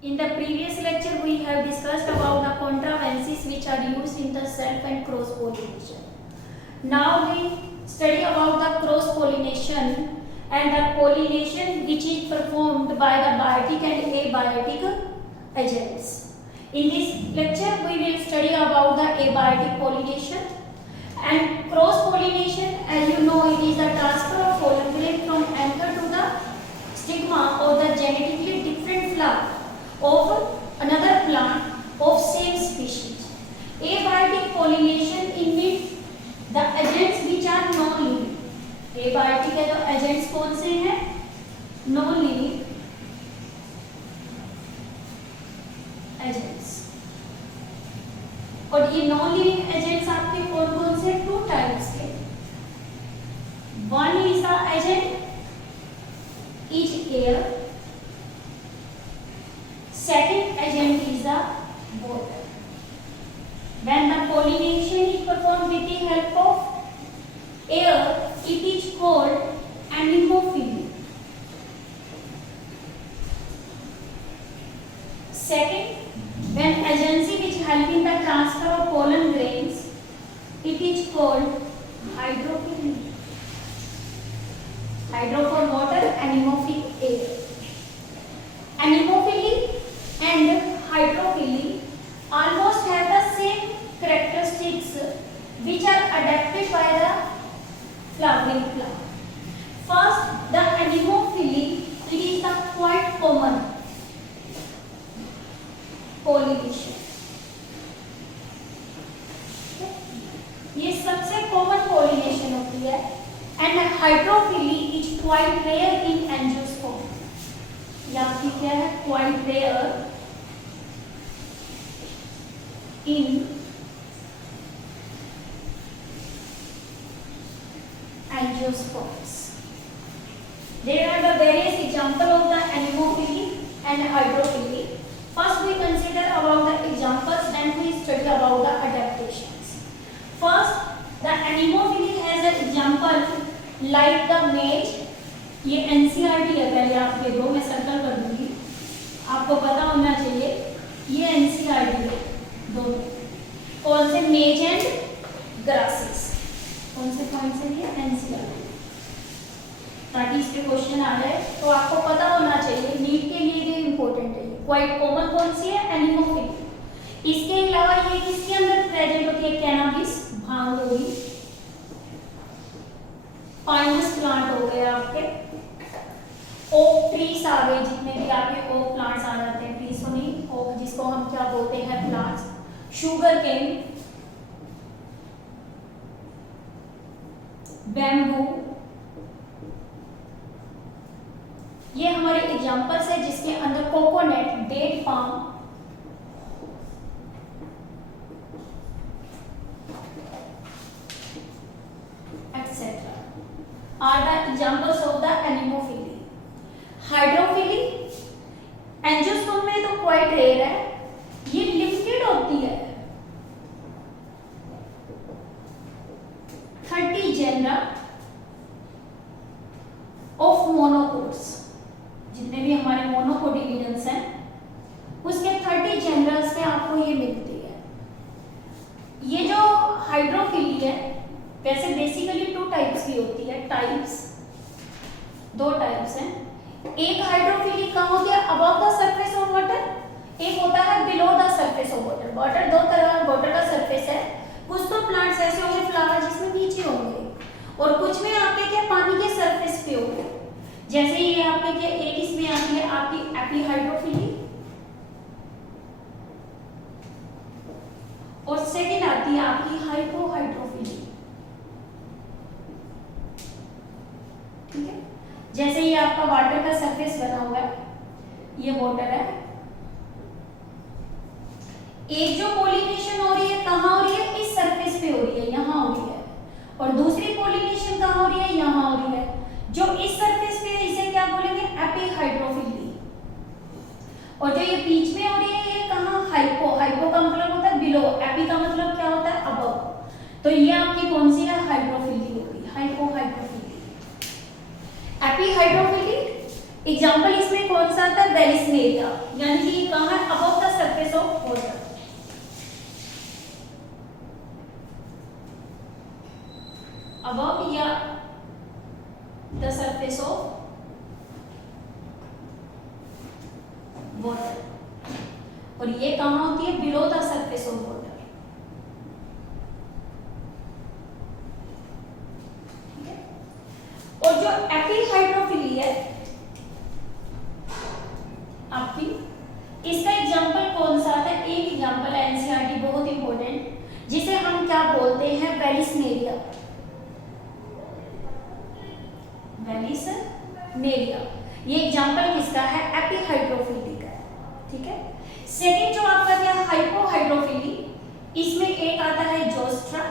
In the previous lecture, we have discussed about the contraventions which are used in the self and cross pollination. Now we study about the cross pollination and the pollination which is performed by the biotic and abiotic agents. In this lecture, we will study about the abiotic pollination and cross pollination. As you know, it is the transfer of pollen grain from anther to the stigma of the genetically different flower of another plant of same species. Abiotic pollination involves the agents which are non-living. abiotic है तो agents कौन से हैं? Non-living agents. और ये non-living agents आपके कौन-कौन से? Two types के. One is the agent is air. Second agent is the water. When the pollination is performed with the help of air, it is called anemophily. Second, when agency which help in the transfer of pollen grains, it is called hydrophily. Hydro for water, anemophily air. Anemophily and hydrophily almost have the same characteristics which are adapted by the flowering plant. First, the anemophily, it is the quite common pollination. ये सबसे common pollination होती है and hydrophily is quite rare in angiosperm. ये आपकी क्या है? Quite rare in angiosperms. There are the various examples of the anemophily and hydrophily. First we consider about the examples, then we study about the adaptations. First, the anemophily has an example like the maize. ये NCERT है, पहले आप ये दो मैं circle कर दूंगी, आपको पता होना चाहिए. ये NCERT है दोनों. कौन से? मेज एंड ग्रासेस. कौन से पॉइंट से? ये NCERT, ताकि इस पे क्वेश्चन आ जाए तो आपको पता होना चाहिए. नीट के लिए ये इंपॉर्टेंट है. क्वाइट कॉमन कौन सी है? एनिमोफिली. इसके अलावा ये किसके अंदर प्रेजेंट होती है? कैनाबिस, भांग होगी, पाइनस प्लांट हो गए आपके, ओक ट्रीज आ गए, जितने भी आपके ओक प्लांट्स आ जाते हैं. ट्रीज तो नहीं, ओक जिसको हम क्या बोलते हैं? प्लांट्स. शुगर केन, बैम्बू, ये हमारे एग्जांपल्स है जिसके अंदर coconut, date palm, etc. are the examples of the anemophily. Hydrophily angiosperm में तो क्वाइट रेयर है, ये लिमिटेड होती है. 30 जेनरा ऑफ मोनोकोट्स, जितने भी हमारे मोनोकोट डिविजन्स हैं उसके 30 जेनरल्स में आपको ये मिलती है. ये जो हाइड्रोफिली है वैसे बेसिकली टू टाइप्स की होती है. टाइप्स दो टाइप्स हैं. एक हाइड्रोफिली कहाँ होती है? Above the surface of water. एक होता है below the surface of water. Water दो तरह वाटर का सरफेस है. कुछ तो प्लांट्स ऐसे होंगे फ्लावर जिसमें नीचे होंगे और कुछ में आपके क्या पानी के सरफेस पे होंगे. जैसे ये आपके क्या एक इसमें आती है आपकी एपीहाइड्रोफिली और सेकंड आती है आपकी हाइपोहाइड्रोफिली. ठीक है. जैसे ये आपका वाटर का सरफेस बना हुआ है, ये वाटर है. एक जो पोलिनेशन हो रही है कहाँ हो रही है? इस सरफेस पे हो रही है, यहाँ हो रही है. और दूसरी पोलिनेशन कहाँ हो रही है? यहाँ हो रही है. जो इस सरफेस पे है इसे क्या बोलेंगे? एपीहाइड्रोफिली. और जो ये बीच में हो रही है ये कहाँ? हाइपो. हाइपो का मतलब होता है बिलो, एपी का मतलब क्या होता है? अबव. तो ये आपकी कौन सी है? हाइड्रोफिली होगी, हाइपोहाइड्रोफिली. एपीहाइड्रोफिली एग्जाम्पल इसमें कौन सा आता है? वेलिस्नेरिया, यानी कि वाटर, और ये कहाँ होती है? Below the surface of water. ठीक है। और जो एपिहाइड्रोफिली है आपकी, इसका एग्जांपल कौन सा आता है? एक एग्जांपल है एनसीईआरटी बहुत इंपॉर्टेंट, जिसे हम क्या बोलते हैं? वेलिसनेरिया। वेलिसनेरिया ये एग्जांपल किसका है? एपिहाइड्रोफिली का है। ठीक है। सेकंड जो आपका क्या? हाइपोहाइड्रोफिली, इसमें एक आता है जोस्ट्रा,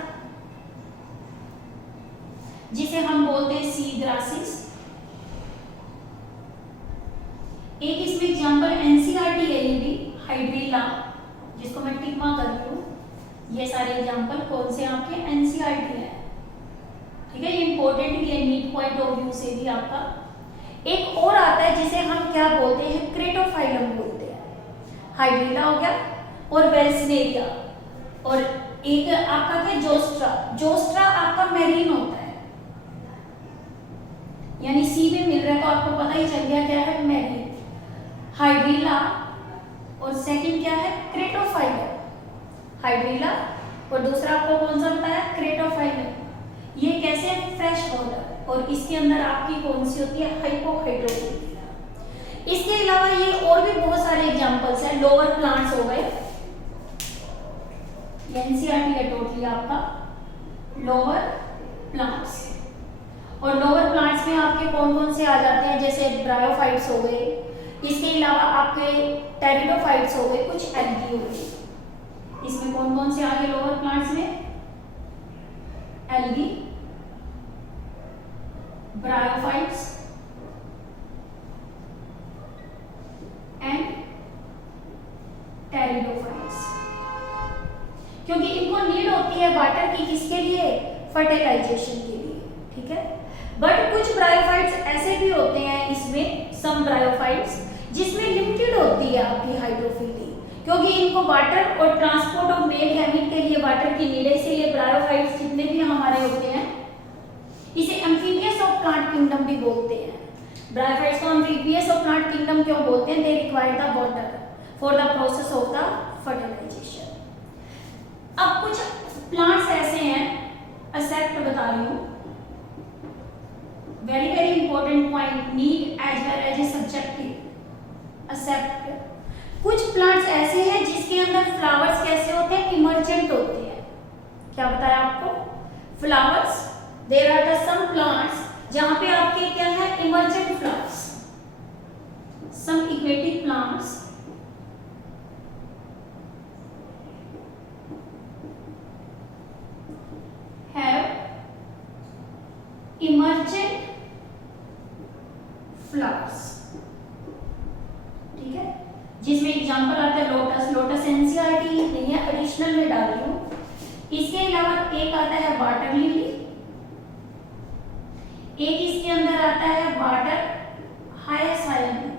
जिसे हम बोलते हैं सी ग्रासिस। एक इसमें एग्जांपल एनसीईआरटी है ये भी, हाइड्रीला, जिसको मैं टिक मार्क कर रही हूँ। ये सारे एग्जांपल कौन से आपके? एनसीईआरटी है। ठीक है, ये इंपॉर्टेंट भी है नीट पॉइंट ऑफ व्यू से भी आपका। एक और आता है जिसे हम क्या बोलते हैं? क्रेटोफाइलम बोलते हैं। हाइड्रीला हो गया और वेलिसनेरिया, और एक आपका क्या? जोस्ट्रा। जोस्ट्रा आपका मैरीन होता है, यानी सी में मिल रहा है तो आपको पता ही चल गया क्या है? मैरीन। हाइड्रीला और सेकंड क्या है? क्रेटोफाइलम। हाइड्रीला और दूसरा आपको कौन सा बताया? क्रेटोफाइलम। ये कैसे? फ्रेश वाटर, और इसके अंदर आपकी कौन सी होती है? हाइपोहाइड्रोफिली। इसके अलावा ये और भी बहुत सारे एग्जांपल्स हैं। लोअर प्लांट्स हो गए, एनसीईआरटी है टोटली आपका लोअर प्लांट्स, और लोअर प्लांट्स में आपके कौन कौन से आ जाते हैं? जैसे ब्रायोफाइट्स हो गए, इसके अलावा आपके टेरिडोफाइट्स हो गए, कुछ एल्गी हो गई। इसमें कौन कौन से आ गए लोअर प्लांट्स में? एल्गी, ब्रायोफाइट्स एंड टेरिडोफाइट्स, क्योंकि इनको नीड होती है वाटर की, किसके लिए? फर्टिलाइजेशन के लिए। ठीक है। बट कुछ ब्रायोफाइट्स ऐसे भी होते हैं इसमें, सम ब्रायोफाइट्स, जिसमें लिमिटेड होती है आपकी हाइड्रोफिली, क्योंकि इनको वाटर और ट्रांसपोर्ट ऑफ मेल गैमीट के लिए वाटर की नीड है। इसीलिए ब्रायोफाइट्स जितने भी हमारे होते हैं, इसे एम्फीबियस ऑफ प्लांट किंगडम भी बोलते हैं। ब्रायोफाइट्स को एम्फीबियस ऑफ प्लांट किंगडम क्यों बोलते हैं? They require the water for the process of the fertilisation. अब कुछ प्लांट्स ऐसे हैं, एक्सेप्ट बता रही हूँ, very very important point, need as well as a subjective. Except कुछ प्लांट्स ऐसे हैं जिसके अंदर फ्लावर्स कैसे होते हैं? इमर्जेंट होते हैं। क्या बताया आपको? Flowers, there are the some plants जहां पे आपके क्या है? Emergent flowers. Some aquatic plants have emergent flowers. ठीक है, जिसमें एग्जांपल आता है लोटस। लोटस एनसीईआरटी नहीं है, एडिशनल में डाल रही हूं। इसके अलावा एक आता है वाटर लिली, एक इसके अंदर आता है वाटर हायासिन्थ।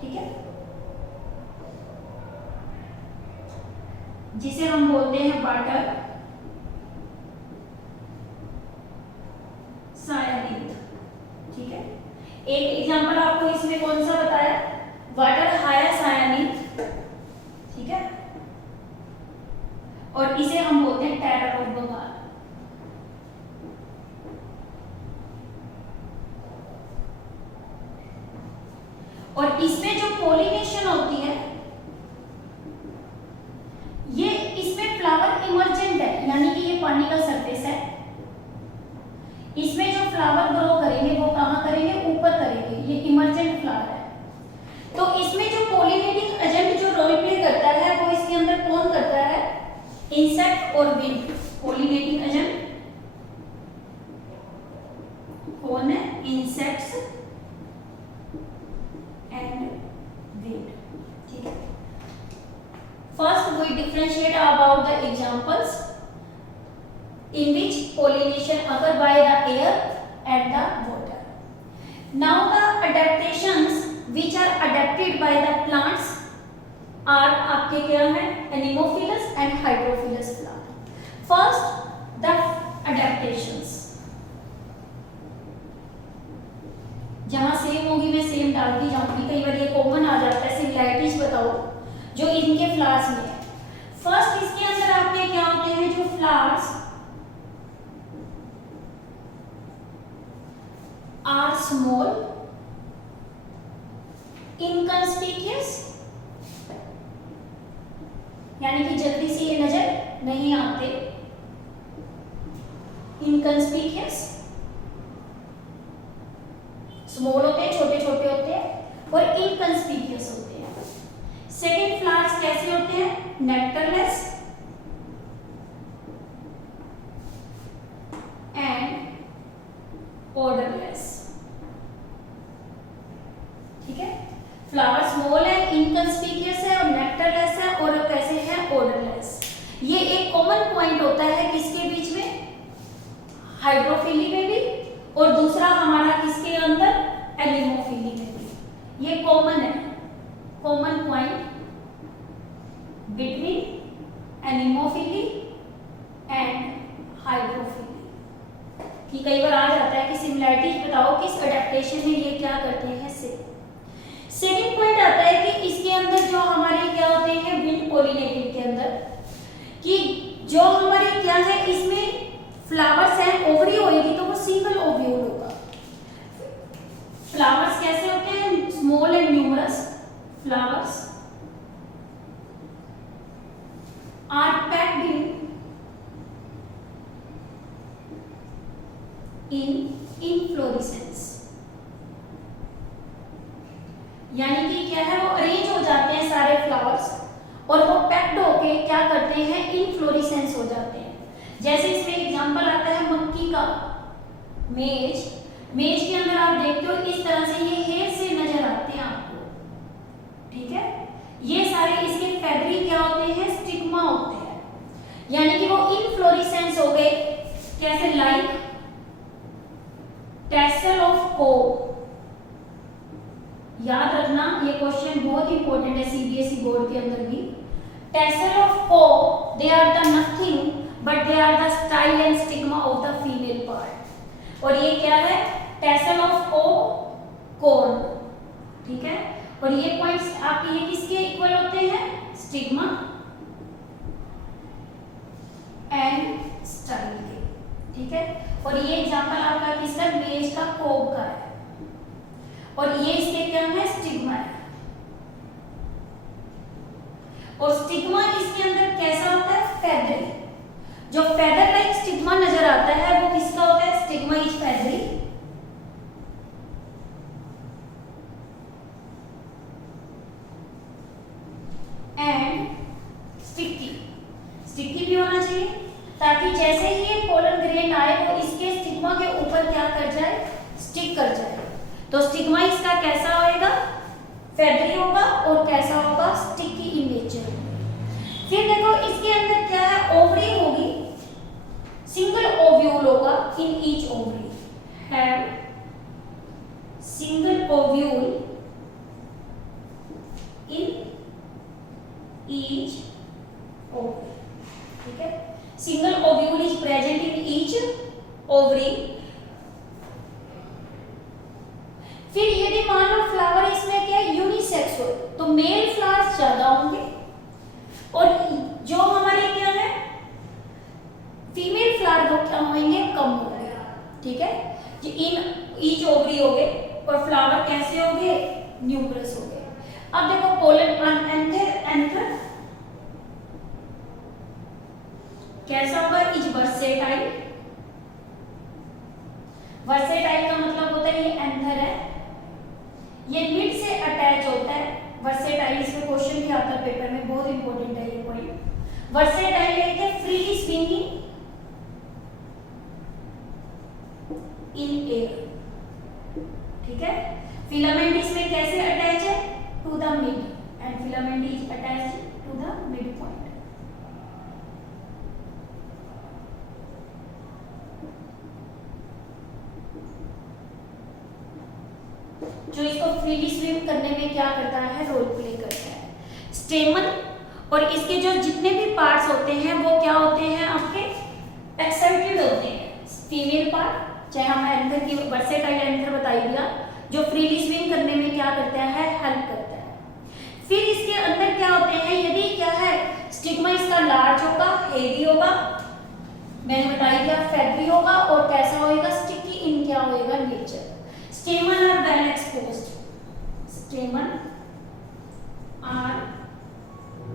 ठीक है, जिसे हम बोलते हैं वाटर सायानिथ। ठीक है, एक एग्जांपल आपको इसमें कौन सा बताया? वाटर हायासिन्थ। ठीक है, और इसे हम बोलते हैं टेरर ऑफ बंगाल। और इसमें जो पॉलिनेशन होती है, ये इसमें फ्लावर इमर्जेंट है, यानी कि ये पानी का सरफेस है। इसमें जो फ्लावर ग्रो करेंगे वो कहां करेंगे? ऊपर करेंगे। ये इमर्जेंट फ्लावर है। तो इसमें जो पॉलिनेटिंग एजेंट जो रोल प्ले करता है वो इसके अंदर कौन करता है? इंसेक्ट और विंड। पॉलिनेटिंग एजेंट कौन है? Insects and wind. ठीक है, first we differentiate about the examples in which pollination occur by the air and the water. Now the adaptations which are adapted by the plants are आपके क्या है? Anemophilous and hydrophilous plant. First the adaptations. Same डालती जाऊंगी, कई बार ये common आ जाता है। Similarities बताओ जो इनके फ्लावर्स में है। फर्स्ट इसके अंदर आपके क्या होते हैं, जो फ्लावर्स आर स्मॉल इनकंस्पिशियस, यानी कि जल्दी से ये नजर नहीं आते, इनकंस्पिशियस, स्मॉल होते हैं, छोटे छोटे होते हैं, और इनकंस्पिशियस होते हैं। सेकेंड फ्लावर्स कैसे होते हैं, नेक्टरलेस एंड ऑर्डरलेस। ठीक है, फ्लावर स्मॉल है, इनकंस्पिशियस है और नेक्टरलेस है, और कैसे है, ऑर्डरलेस। ये एक कॉमन पॉइंट होता है किसके बीच में, हाइड्रोफिली में भी, और दूसरा हमारा किसके अंदर, एनिमोफिली में भी। ये कॉमन है, common point between anemophily and hydrophily. कि कई बार आ जाता है कि सिमिलैरिटीज बताओ किस अडेप्टेशन में ये क्या करते हैं से। सेकेंड पॉइंट आता है कि इसके अंदर जो हमारे क्या होते हैं, विंड पॉलिनेटेड के अंदर, कि जो हमारे क्या है, इसमें फ्लावर्स हैं, ओवरी होगी तो वो सिंगल ओव्यूल होगा। फ्लावर्स कैसे होते हैं, small and numerous flowers are packed in inflorescence, यानी कि क्या है, वो अरेंज हो जाते हैं सारे फ्लावर्स और वो पैक्ड होके क्या करते हैं, इनफ्लोरेसेंस हो जाते हैं। जैसे इसमें एग्जांपल आता है मक्की का मेज, मेज के अंदर आप देखते हो इस तरह से ये हेयर से नजर आते हैं आपको। ठीक है, ये सारे इसके फेदरी क्या होते हैं, स्टिग्मा होते हैं, यानी कि वो इनफ्लोरेसेंस हो गए। कैसे, लाइक टेसल ऑफ को, याद रखना ये क्वेश्चन बहुत इंपॉर्टेंट है सीबीएसई बोर्ड के अंदर भी। टेसल ऑफ को, they are the nothing but they are the style and stigma of the female part. और ये क्या है, टेसल ऑफ को, कोर्न। ठीक है, और ये पॉइंट्स आपके ये किसके इक्वल होते हैं, स्टिग्मा एंड स्टाइल के। ठीक है, और ये एग्जांपल आपका किसका, मेज का, कोब का है, और ये इसके क्या है, स्टिग्मा है। और स्टिग्मा इसके अंदर कैसा होता है, फेदरी। जो फेदर लाइक स्टिग्मा नजर आता है वो किसका होता है, stigma is feathery. And sticky, sticky भी होना चाहिए ताकि जैसे ही ये पोलन ग्रेन आए वो इसके स्टिग्मा के ऊपर क्या कर जाए, स्टिक कर जाए। तो स्टिग्मा इसका कैसा होएगा, फेदरी होगा, और कैसा होगा, स्टिकी इन नेचर। फिर देखो इसके अंदर क्या है, ओवरी होगी, सिंगल ओव्यूल होगा in each ovary, have single ovule in each ovary. ठीक है, single ovule is present in each ovary. फिर यदि मान लो फ्लावर इसमें क्या यूनिसेक्स हो तो मेल फ्लावर्स ज्यादा होंगे, और जो हमारे क्या है, फीमेल फ्लावर वो क्या होंगे, कम होंगे। ठीक है, कि इन ईच ओवरी हो गए, और फ्लावर कैसे हो गए, न्यूमरस हो गए। अब देखो पोलन ऑन एंथर कैसा होगा, इज वर्सेटाइल। वर्सेटाइल का मतलब होता है ये एंथर है, ये मिड से अटैच होता है। वर्सेटाइल इसमें क्वेश्चन भी आता है पेपर में, बहुत इंपॉर्टेंट है ये पॉइंट। वर्सेटाइल है कि फ्रीली स्विंगिंग इन एयर। ठीक है, फिलामेंट इसमें कैसे अटैच है, to the mid, and filament is attached to the mid point. जो इसको फ्रीली स्विम करने में क्या करता है, रोल प्ले करता है। स्टेमन और इसके जो जितने भी पार्ट्स होते हैं वो क्या होते हैं, आपके एक्साइटेड होते हैं। फीमेल पार्ट, चाहे हम एंथर की वर्सेटाइल एंथर बताई दिया, जो फ्रीली स्विम करने में क्या करता है, हेल्प करता है। फिर इसके अंदर क्या होते हैं, यदि क्या है स्टिग्मा इसका लार्ज होगा, हेवी होगा, मैंने बताया क्या फेदरी होगा, और कैसा होएगा, स्टिकी इन क्या होएगा, nature. Stamen are well exposed, stamen are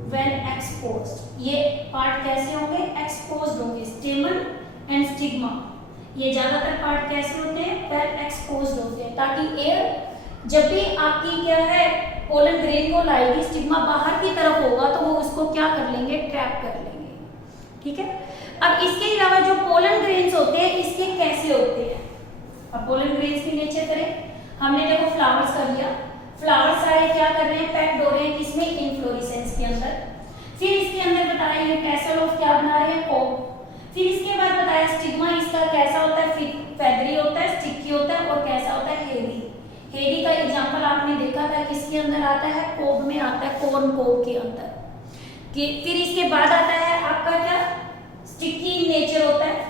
well exposed, ये पार्ट कैसे होंगे, एक्सपोज्ड होंगे। स्टेमन एंड स्टिग्मा ये ज्यादातर पार्ट कैसे होते हैं, वेल एक्सपोज्ड होते हैं, ताकि एयर जब भी आपकी क्या है पोलन ग्रेन को लाएगी, स्टिग्मा बाहर की तरफ होगा तो वो उसको क्या कर लेंगे, ट्रैप कर लेंगे। ठीक है, अब इसके अलावा जो पोलन ग्रेन्स होते हैं इसके कैसे होते हैं, अब पोलन ग्रेन्स की नेचर करें, हमने देखो फ्लावर्स कर लिया, फ्लावर्स सारे क्या कर रहे हैं, पैक्ड हो रहे हैं किसमें, इनफ्लोरेसेंस के अंदर। फिर इसके अंदर बताया ये टैसल ऑफ क्या बना रहे हैं, कोब। फिर इसके बाद बताया स्टिग्मा इसका कैसा होता है, फेदरी होता है, स्टिकी होता है, और कैसा होता है, हेवी। हेवी का एग्जांपल आपने देखा था किसके अंदर आता है, कोब में आता है, कॉर्न कोब के अंदर। फिर इसके बाद आता है आपका क्या, स्टिकी नेचर होता है,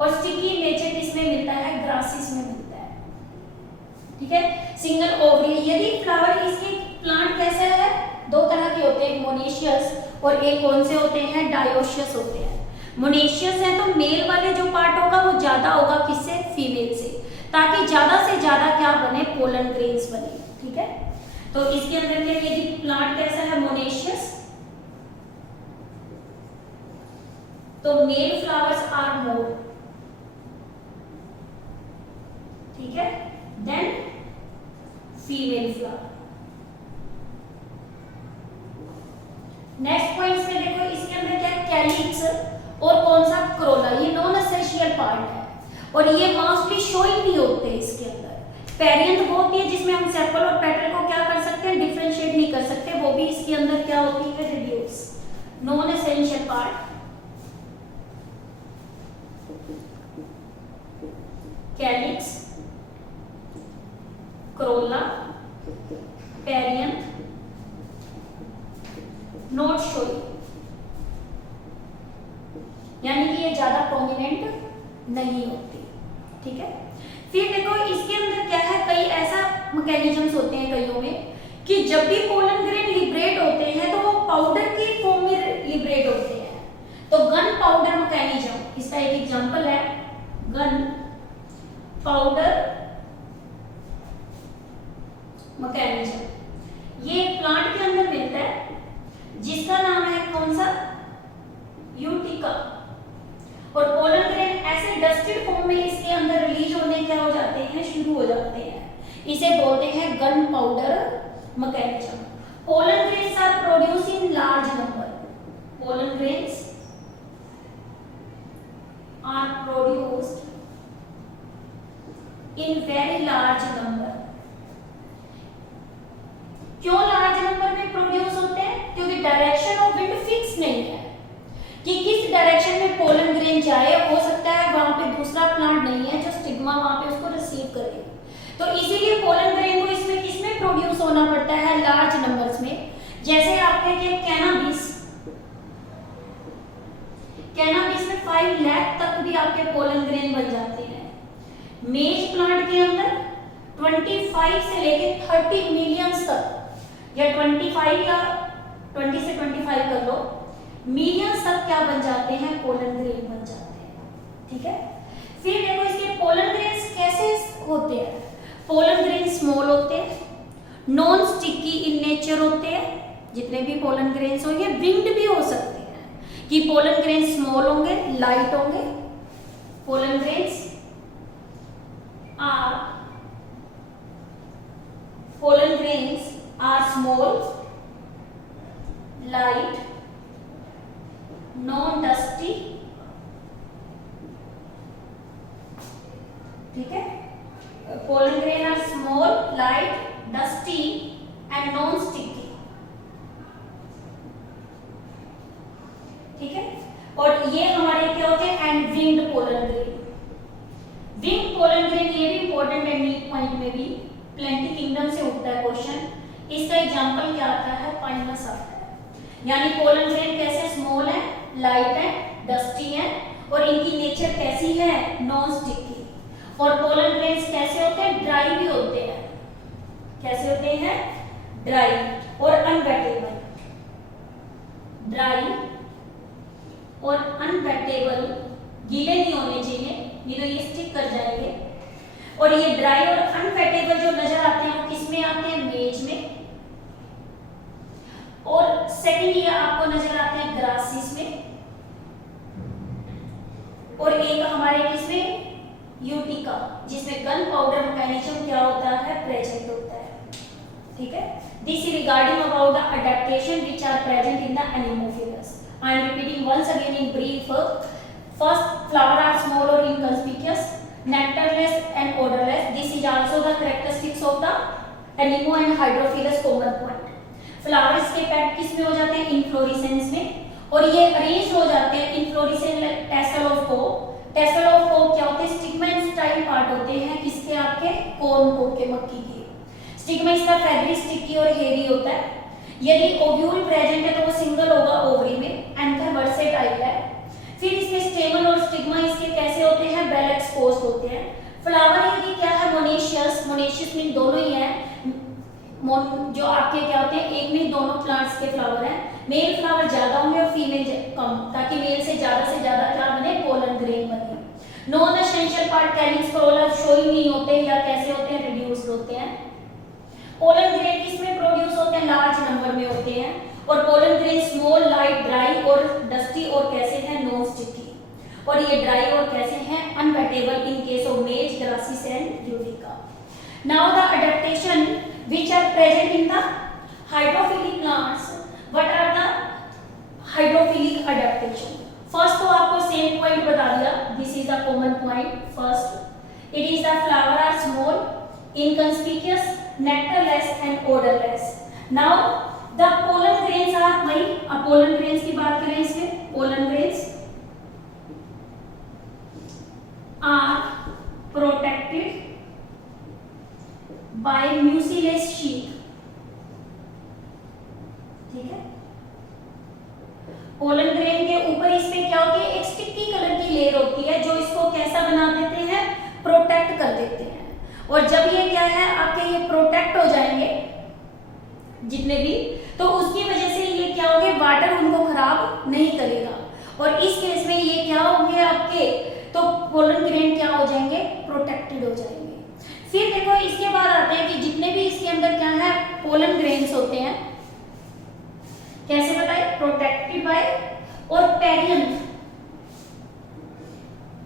और स्टिकी नेचर किसमें मिलता है, ग्रासेस में मिलता है। ठीक है, सिंगल ओवरी। यदि फ्लावर इसके प्लांट कैसे है, दो तरह के होते हैं, मोनेशियस और एक कौन से होते हैं, डायोशियस होते हैं। मोनेशियस है तो मेल वाले जो पार्ट होगा वो ज्यादा होगा किससे, फीमेल से, ताकि ज्यादा से ज्यादा क्या बने, पोलन ग्रेन्स बने। ठीक है, तो इसके अंदर में यदि प्लांट कैसा है, मोनेशियस, तो मेल फ्लावर्स आर मोर। ठीक है, then female flower. Next points में देखो इसके अंदर क्या, कैलिक्स और कौन सा, क्रोला, ये नॉन एसेंशियल पार्ट है और ये मोस्टली शोइंग नहीं होते इसके अंदर। पेरियंथ वो होती है जिसमें हम सेपल और पेटल को क्या कर सकते हैं, डिफरेंशिएट नहीं कर सकते, वो भी इसके अंदर क्या होती है, reduce, non essential part. Calyx, Corolla, perianth, not showing, यानी कि ये ज्यादा प्रोमिनेंट नहीं होती। ठीक है, फिर देखो इसके अंदर क्या है, कई ऐसा मैकेनिज्म्स होते हैं कईयों में कि जब भी पोलन ग्रेन लिबरेट होते हैं तो वो पाउडर की फॉर्म में लिबरेट होते हैं। तो गन पाउडर मैकेनिज्म इसका एक एग्जांपल है, गन पाउडर मैकेनिज्म। ये प्लांट के अंदर मिलता है जिसका नाम है कौन सा, यूटिका, और पोलन ग्रेन ऐसे डस्टेड फॉर्म में इसके अंदर रिलीज होने क्या हो जाते हैं, शुरू हो जाते हैं। इसे बोलते हैं gun powder mechanism. Pollen grains are produce in large number, pollen grains are produced in very large number. क्यों लार्ज नंबर में प्रोड्यूस होते हैं, क्योंकि डायरेक्शन ऑफ विंड फिक्स नहीं है कि किस डायरेक्शन में पोलन ग्रेन जाए। हो सकता है वहां पे दूसरा प्लांट नहीं है जो स्टिग्मा वहां पे उसको रिसीव करे, तो इसीलिए पोलन ग्रेन को इसमें किसमें प्रोड्यूस होना पड़ता है, लार्ज नंबर्स में। जैसे आपके के कैनाबिस, कैनाबिस में 5 लाख तक भी आपके पोलन ग्रेन बन जाते हैं। मेज प्लांट के अंदर 25 से लेके 30 मिलियन तक, या 25 या 20 से 25 कर लो, मिलियंस तक क्या बन जाते हैं, पोलन ग्रेन बन जाते हैं। ठीक है, फिर देखो इसके पोलन ग्रेन्स कैसे होते हैं, पोलन ग्रेन स्मॉल होते हैं, नॉन स्टिकी इन नेचर होते हैं, जितने भी पोलन ग्रेन्स होंगे, विंग्ड भी हो सकते हैं कि पोलन ग्रेन स्मॉल होंगे, लाइट होंगे। Pollen grains are pollen grains are small, light, non dusty. ठीक है, pollen grain are small, light, dusty and non sticky. ठीक है, और ये हमारे क्या होते हैं, and winged pollen grain. Winged pollen grain ये भी इंपॉर्टेंट है, नीट पॉइंट में भी प्लेंटी किंगडम से उठता है क्वेश्चन। इसका एग्जांपल क्या आता है, पाइनस आता है। यानी पोलन ग्रेन कैसे, स्मॉल है, लाइट है, डस्टी है, और इनकी नेचर कैसी है, नॉन स्टिकी। और पोलन ग्रेन्स कैसे होते हैं, ड्राई भी होते हैं। कैसे होते हैं? ड्राई और अनवेटेबल। ड्राई और अनवेटेबल, गीले नहीं होने चाहिए, नहीं तो ये स्टिक कर जाएंगे। और ये ड्राई और अनवेटेबल जो नजर आते हैं वो किस में आते हैं? मेज में। और सेकंड ये आपको नजर आते हैं ग्रासेस में, और एक हमारे किसमें? यूटिका, जिसमें गन पाउडर मैकेनिज्म क्या होता है? प्रेजेंट होता है। ठीक है, this is regarding about the adaptation which are present in the anemophilous. I am repeating once again in brief. First, flower are small और inconspicuous, nectarless and odorless. This is also the characteristics of the anemo and hydrophilus common point. Flowers के pad किस में हो जाते हैं? Inflorescence में, और ये अरेंज हो जाते हैं inflorescence tassel of Coke. Tassel of Coke क्या होते हैं? स्टिग्मा स्टाइल पार्ट होते हैं किसके? आपके कॉर्न कोक के, मक्की के। स्टिग्मा इसका फेदरी, स्टिकी और हेरी होता है। यदि ओव्यूल प्रेजेंट है तो वो सिंगल होगा ओवरी में। एंथर वर्सेटाइल है। फिर इसके स्टेमन और स्टिग्मा इसके कैसे होते हैं? वेल एक्सपोज्ड होते हैं। फ्लावर यदि क्या है? मोनेशियस। मोनेशियस मीन दोनों ही है, जो आपके क्या होते हैं? एक में दोनों प्लांट्स के फ्लावर हैं। मेल फ्लावर ज्यादा होंगे और फीमेल कम, ताकि मेल से ज्यादा क्या बने? पोलन ग्रेन बने। नॉन एसेंशियल पार्ट कैरिंग स्पोरोला शो ही नहीं होते, या कैसे होते हैं? रिड्यूस्ड होते हैं। पोलन ग्रेन किसमें प्रोड्यूस होते हैं? लार्ज नंबर में होते हैं। और pollen grain small, light, dry और डस्टी, और कैसे हैं? Non sticky. और ये ड्राई और कैसे हैं? Unwettable in case of maize, grasses and Urtica. Now the adaptation which are present in the hydrophilic plants. What are the hydrophilic adaptation? First तो आपको सेम पॉइंट बता दिया, this is the common point. First, it is the flower are small, inconspicuous, nectarless and odorless. Now the pollen grains are, भाई अब pollen grains की बात करें, इसमें pollen grains are protected by mucilage sheath. ठीक है, pollen grain के ऊपर इसमें क्या होती है? एक स्टिकी कलर की लेयर होती है जो इसको कैसा बना देते हैं? प्रोटेक्ट कर देते हैं। और जब ये क्या है? आपके ये प्रोटेक्ट हो जाएंगे जितने भी, तो उसकी वजह से ये क्या होंगे? वाटर उनको खराब नहीं करेगा। और इस केस में ये क्या होंगे आपके? तो पोलन ग्रेन क्या हो जाएंगे? प्रोटेक्टेड हो जाएंगे। फिर देखो इसके बाद आते हैं कि जितने भी इसके अंदर क्या है? पोलन ग्रेन्स होते हैं, कैसे बताए? Protected by. और पेरियंथ,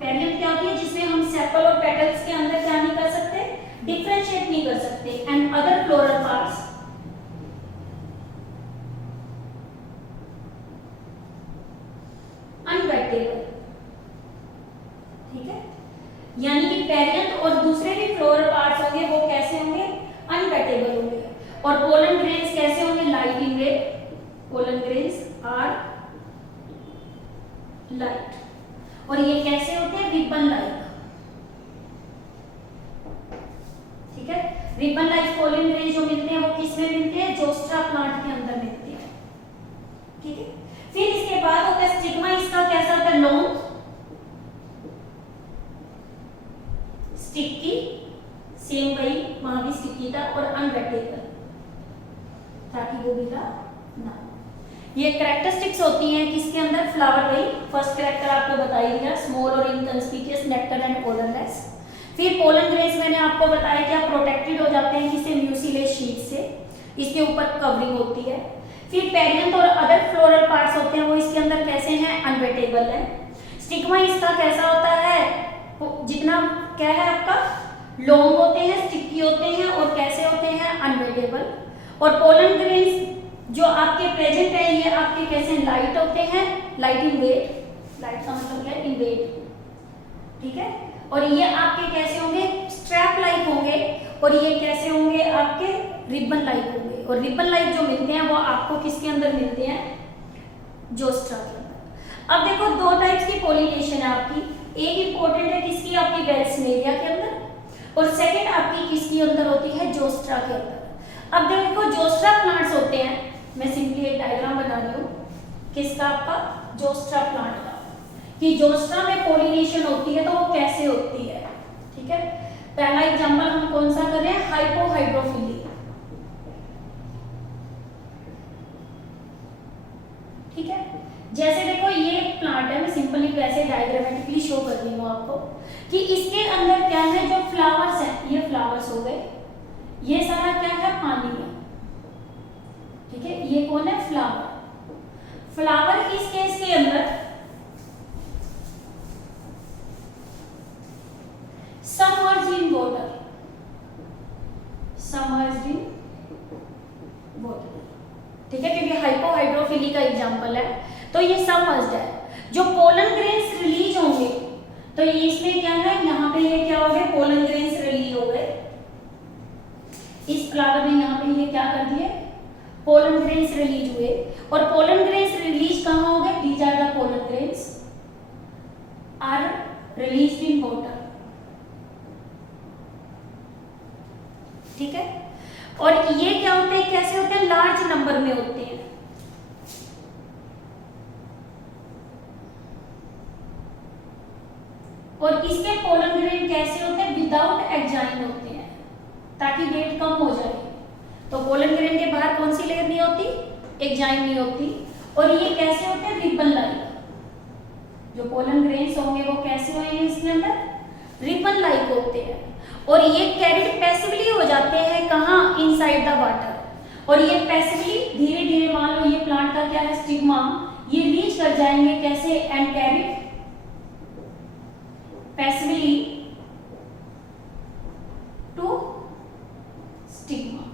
पेरियंथ क्या होती है? जिसमें हम सेपल और पेटल्स के अंदर क्या नहीं कर सकते? डिफरेंशिएट नहीं कर सकते। And other floral parts, unwettable. ठीक है, यानी कि पेरियंथ और दूसरे भी फ्लोरल पार्ट्स होंगे वो कैसे होंगे? अनवेटेबल होंगे। और पोलन ग्रेन्स कैसे होंगे? Light in weight. Pollen grains are light. और ये कैसे होते हैं? Ribbon like. ठीक है, रिबन लाइक पोलन ग्रेन्स जो मिलते हैं वो किस में मिलते हैं? जोस्ट्रा प्लांट के अंदर मिलते हैं। ठीक है, फिर इसके बाद होता है स्टिग्मा। इसका कैसा होता है? लॉन्ग, स्टिकी, सेम वही वहां भी स्टिकी था, और अनवेटेबल, ताकि वो बिगड़ा ना। ये कैरेक्टरिस्टिक्स होती हैं किसके अंदर? फ्लावर। वही फर्स्ट कैरेक्टर आपको बता ही दिया, स्मॉल और इनकंस्पिकुअस, नेक्टर एंड ओडरलेस। फिर पोलन ग्रेन्स मैंने आपको बताया क्या? प्रोटेक्टेड हो जाते हैं किससे? म्यूसिलेज शीट से, इसके ऊपर कवरिंग होती है। फिर पेरियंथ और अदर फ्लोरल पार्ट्स होते हैं वो इसके अंदर कैसे हैं? अनवेटेबल है। स्टिग्मा इसका कैसा होता है? जितना क्या है आपका? लॉन्ग होते हैं, स्टिकी होते हैं, और कैसे होते हैं? अनवेटेबल। और पोलन ग्रेन्स जो आपके प्रेजेंट है ये आपके कैसे? लाइट होते हैं, लाइट इन वेट। लाइट का मतलब है इन वेट। ठीक है, और ये आपके कैसे होंगे? स्ट्रैप लाइक होंगे। और ये कैसे होंगे? आपके रिबन लाइक होंगे। और रिबन लाइक जो मिलते हैं वो आपको किसके अंदर मिलते हैं? जोस्ट्रा के अंदर। अब देखो दो टाइप्स की पॉलिनेशन है आपकी। एक इंपॉर्टेंट है किसकी? आपकी वेल्सनेरिया के अंदर, और सेकंड आपकी किसकी अंदर होती है? जोस्ट्रा के अंदर। अब देखो जोस्ट्रा प्लांट्स होते हैं, मैं सिंपली एक डायग्राम बना रही हूँ किसका? आपका जोस्ट्रा प्लांट का, कि जोस्ट्रा में पॉलिनेशन होती है तो वो कैसे होती है। ठीक है, पहला एग्जांपल हम कौन सा कर रहे हैं? हाइपोहाइड्रोफिली। वैसे डायग्रामेटिकली शो कर रही हूँ आपको कि इसके अंदर क्या है, जो फ्लावर्स हैं, ये फ्लावर्स हो गए, ये सारा क्या है, पानी है, ठीक है। ये कौन है, फ्लावर। फ्लावर इस केस के अंदर submerged in water, submerged in water, ठीक है, क्योंकि हाइपोहाइड्रोफिली का एग्जांपल है, तो ये सबमर्ज्ड है। जो पोलन ग्रेन्स रिलीज होंगे, तो ये इसमें क्या है, यहाँ पे ये क्या हो गए, पोलन ग्रेन्स रिलीज हो गए इस फ्लावर में, यहाँ पे ये क्या कर दिए, पोलन ग्रेन्स रिलीज हुए। और पोलन ग्रेन्स रिलीज कहाँ हो गए, these are the pollen grains are released in water, ठीक है। और ये क्या होते हैं, कैसे होते हैं, लार्ज नंबर में होते हैं। और इसके पोलन ग्रेन कैसे होते हैं, विदाउट एग्जाइन होते हैं, ताकि वेट कम हो जाए। तो पोलन ग्रेन के बाहर कौन सी लेयर नहीं होती, एग्जाइन नहीं होती। और ये कैसे होते हैं, रिबन लाइक। जो पोलन ग्रेन्स होंगे वो कैसे होंगे, इसके अंदर रिबन लाइक होते हैं। और ये कैरिड पैसिवली हो जाते हैं कहाँ, इनसाइड द वाटर। और ये पैसिवली धीरे धीरे, मान लो ये प्लांट का क्या है, स्टिग्मा, ये रीच कर जाएंगे कैसे, and carried passively to stigma.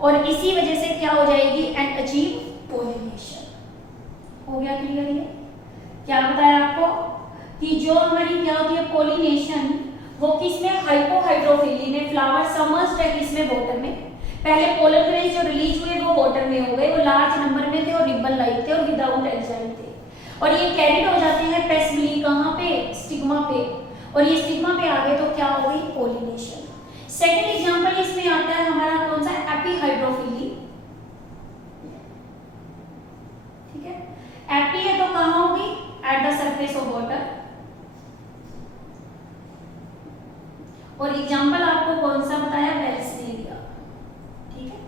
और इसी वजह से क्या हो जाएगी, एंड अचीव पोलिनेशन। हो गया क्लियर? ये क्या बताया आपको कि जो हमारी क्या होती है पोलिनेशन, वो किसमें, हाइपोहाइड्रोफिली में। फ्लावर सबमर्ज्ड है किसमें, वाटर में। पहले पोलन ग्रेन्स जो रिलीज हुए वो वाटर में हो गए, वो लार्ज नंबर में थे और रिबन लाइक थे और विदाउट एग्जाइन थे। और ये कैरिड हो जाते हैं पैसिवली कहाँ पे, स्टिग्मा पे। और ये स्टिग्मा पे आ गए तो क्या हो गई, पोलिनेशन। सेकेंड एग्जाम्पल इसमें आता है हमारा कौन सा, एपीहाइड्रोफिली, ठीक है। एपी है तो कहाँ होगी, at the surface of water. और एग्जाम्पल आपको कौन सा बताया, वेलिस्नेरिया, ठीक है।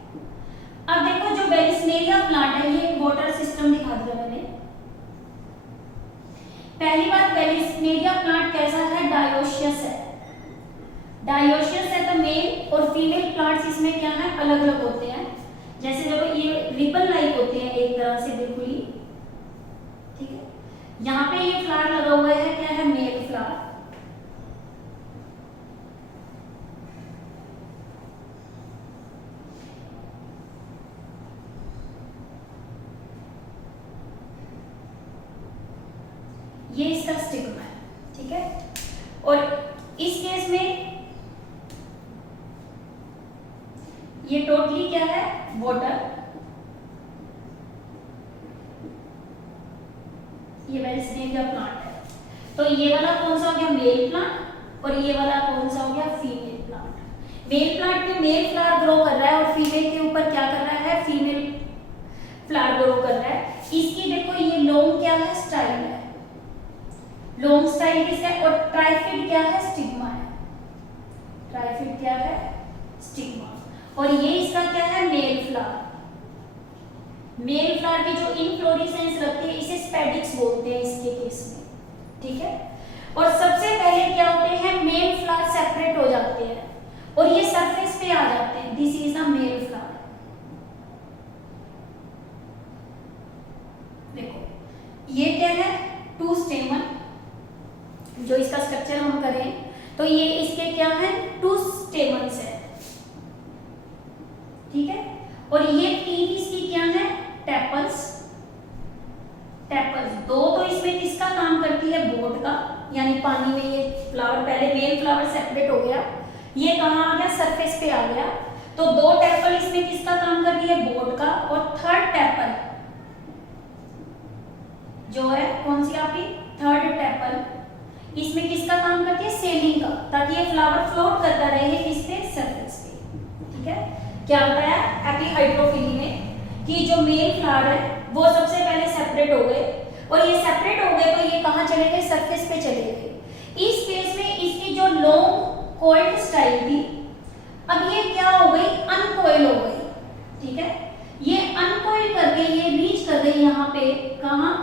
अब देखो जो वेलिस्नेरिया प्लांट है, ये वाटर सिस्टम दिखा दिया मैंने। पहली बात, वेलिस्नेरिया प्लांट कैसा है, डायोशियस है। डायोशियस है तो मेल और फीमेल प्लांट्स इसमें क्या है, अलग अलग होते हैं। जैसे देखो ये रिबन लाइक होते हैं एक तरह से बिल्कुल ही, ठीक है। यहाँ पे ये फ्लावर लगा हुआ है, क्या है, मेल फ्लावर। ये इसका स्टिग्मा है, ठीक है। और इस केस में ये टोटली क्या है, वाटर। ये वेलिस्नेरिया प्लांट है। तो ये वाला कौन सा हो गया, मेल प्लांट। और ये वाला कौन सा हो गया, फीमेल प्लांट। मेल प्लांट में मेल फ्लावर ग्रो कर रहा है और फीमेल के ऊपर क्या कर रहा है, फीमेल फ्लावर ग्रो कर रहा है। इसकी देखो ये लॉन्ग क्या है, स्टाइल है, लॉन्ग स्टाइल किसका है। और ट्राइफिड क्या है, स्टिग्मा है। ट्राइफिड क्या है, स्टिग्मा। और ये इसका क्या है, मेल फ्लावर। मेल फ्लावर की जो इनफ्लोरेसेंस रखती है इसे स्पेडिक्स बोलते हैं इसके केस में, ठीक है। और सबसे पहले क्या होते हैं, मेल फ्लावर सेपरेट हो जाते हैं और ये सरफेस पे आ जाते हैं। This is a male flower. देखो ये क्या है, टू स्टेमन। जो इसका स्ट्रक्चर हम करें तो ये इसके क्या है, टू स्टेमन्स है, ठीक है। और ये तीन इसकी क्या है, टेपल्स। टेपल्स दो तो इसमें किसका काम करती है, बोट का, यानी पानी में ये फ्लावर, पहले मेल फ्लावर सेपरेट हो गया, ये कहाँ आ गया, सरफेस पे आ गया। तो दो टेपल इसमें किसका काम कर रही है, बोट का। और थर्ड टेपल जो है कौन सी आपकी, थर्ड टेपल, इसमें किसका काम करती है, सेलिंग का, ताकि ये फ्लावर फ्लोट करता रहे किस पे, सरफेस पे, ठीक है। क्या बताया एपीहाइड्रोफिली में कि जो मेल फ्लावर है वो सबसे पहले सेपरेट हो गए और ये सेपरेट हो गए तो ये कहाँ चले गए, सरफेस पे चले गए। इस केस में इसकी जो लॉन्ग कॉइल्ड स्टाइल थी, अब ये क्या हो गई, अनकॉइल हो गई, ठीक है। ये अनकॉइल करके ये रीच कर गई यहाँ पे, कहाँ,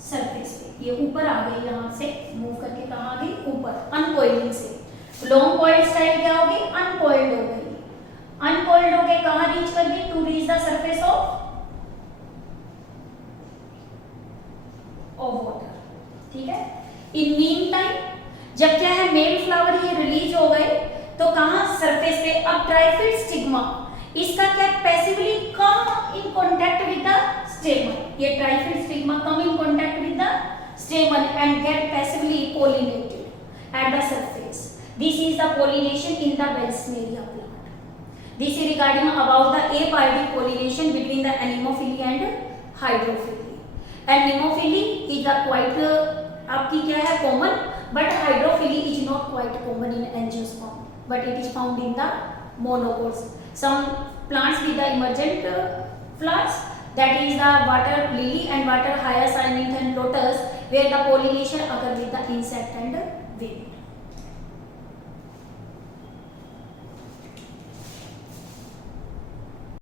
सरफेस पे। ये ऊपर आ गई, यहाँ से मूव करके कहाँ आ गई, ऊपर, अनकोइलिंग से। लॉन्ग कॉइल्ड स्टाइल क्या होगी, अनकोइल्ड हो गई। अनकोइल्ड होके कहाँ रीच कर गई, to reach the surface of water, ठीक है। इन मीन टाइम जब क्या है, मेल फ्लावर ये रिलीज हो गए तो कहाँ, सरफेस पे। अब ट्राइफिड स्टिग्मा, इसका क्या, passively come in contact with the stamen, ये trifid stigma come in contact with the stamen and get passively pollinated at the surface. This is the pollination in the Belsneria plant. This is regarding about the apoidic pollination between the anemophily and hydrophily. And anemophily is a quite आपकी क्या है, common, but hydrophily is not quite common in angiosperm, but it is found in the monocots. Some plants with the emergent flowers, that is the water lily and water hyacinth and lotus, where the pollination occur with the insect and wing.